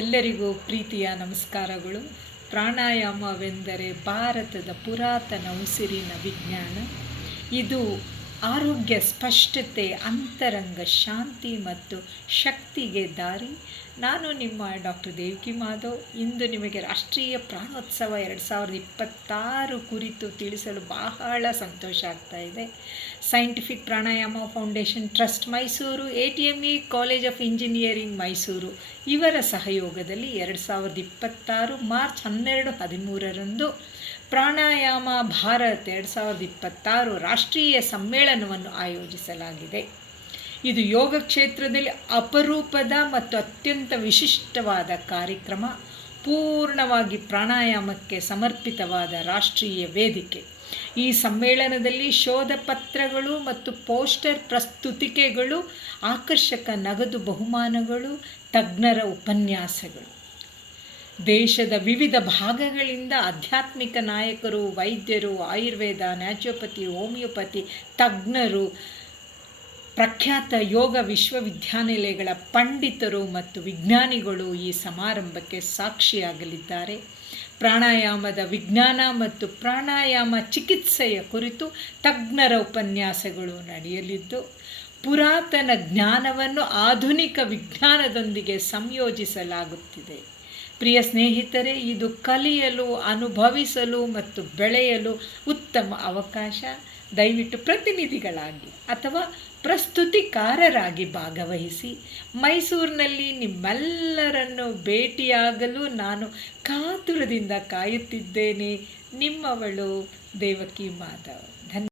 ಎಲ್ಲರಿಗೂ ಪ್ರೀತಿಯ ನಮಸ್ಕಾರಗಳು. ಪ್ರಾಣಾಯಾಮವೆಂದರೆ ಭಾರತದ ಪುರಾತನ ಉಸಿರಿನ ವಿಜ್ಞಾನ. ಇದು ಆರೋಗ್ಯ, ಸ್ಪಷ್ಟತೆ, ಅಂತರಂಗ ಶಾಂತಿ ಮತ್ತು ಶಕ್ತಿಗೆ ದಾರಿ. ನಾನು ನಿಮ್ಮ ಡಾಕ್ಟರ್ ದೇವಕಿ ಮಾಧವ್. ಇಂದು ನಿಮಗೆ ರಾಷ್ಟ್ರೀಯ ಪ್ರಾಣೋತ್ಸವ 2026 ಕುರಿತು ತಿಳಿಸಲು ಬಹಳ ಸಂತೋಷ ಆಗ್ತಾ ಇದೆ. Scientific pranayama foundation trust Mysuru, ATME college of engineering Mysuru ಇವರ ಸಹಯೋಗದಲ್ಲಿ 2026 ಮಾರ್ಚ್ 12-13ರಂದು ಪ್ರಾಣಾಯಾಮ ಭಾರತ್ 2026 ರಾಷ್ಟ್ರೀಯ ಸಮ್ಮೇಳನವನ್ನು ಆಯೋಜಿಸಲಾಗಿದೆ. ಇದು ಯೋಗ ಕ್ಷೇತ್ರದಲ್ಲಿ ಅಪರೂಪದ ಮತ್ತು ಅತ್ಯಂತ ವಿಶಿಷ್ಟವಾದ ಕಾರ್ಯಕ್ರಮ. ಪೂರ್ಣವಾಗಿ ಪ್ರಾಣಾಯಾಮಕ್ಕೆ ಸಮರ್ಪಿತವಾದ ರಾಷ್ಟ್ರೀಯ ವೇದಿಕೆ. ಈ ಸಮ್ಮೇಳನದಲ್ಲಿ ಶೋಧ ಪತ್ರಗಳು ಮತ್ತು ಪೋಸ್ಟರ್ ಪ್ರಸ್ತುತಿಕೆಗಳು, ಆಕರ್ಷಕ ನಗದು ಬಹುಮಾನಗಳು, ತಜ್ಞರ ಉಪನ್ಯಾಸಗಳು. ದೇಶದ ವಿವಿಧ ಭಾಗಗಳಿಂದ ಆಧ್ಯಾತ್ಮಿಕ ನಾಯಕರು, ವೈದ್ಯರು, ಆಯುರ್ವೇದ, ನ್ಯಾಚುರೋಪತಿ, ಹೋಮಿಯೋಪತಿ ತಜ್ಞರು, ಪ್ರಖ್ಯಾತ ಯೋಗ ವಿಶ್ವವಿದ್ಯಾನಿಲಯಗಳ ಪಂಡಿತರು ಮತ್ತು ವಿಜ್ಞಾನಿಗಳು ಈ ಸಮಾರಂಭಕ್ಕೆ ಸಾಕ್ಷಿಯಾಗಲಿದ್ದಾರೆ. ಪ್ರಾಣಾಯಾಮದ ವಿಜ್ಞಾನ ಮತ್ತು ಪ್ರಾಣಾಯಾಮ ಚಿಕಿತ್ಸೆಯ ಕುರಿತು ತಜ್ಞರ ಉಪನ್ಯಾಸಗಳು ನಡೆಯಲಿದ್ದು, ಪುರಾತನ ಜ್ಞಾನವನ್ನು ಆಧುನಿಕ ವಿಜ್ಞಾನದೊಂದಿಗೆ ಸಂಯೋಜಿಸಲಾಗುತ್ತಿದೆ. ಪ್ರಿಯ ಸ್ನೇಹಿತರೆ, ಇದು ಕಲಿಯಲು, ಅನುಭವಿಸಲು ಮತ್ತು ಬೆಳೆಯಲು ಉತ್ತಮ ಅವಕಾಶ. ದಯವಿಟ್ಟು ಪ್ರತಿನಿಧಿಗಳಾಗಿ ಅಥವಾ ಪ್ರಸ್ತುತಿಕಾರರಾಗಿ ಭಾಗವಹಿಸಿ. ಮೈಸೂರಿನಲ್ಲಿ ನಿಮ್ಮೆಲ್ಲರನ್ನು ಭೇಟಿಯಾಗಲು ನಾನು ಕಾತುರದಿಂದ ಕಾಯುತ್ತಿದ್ದೇನೆ. ನಿಮ್ಮವಳು ದೇವಕಿ ಮಾಧವ್.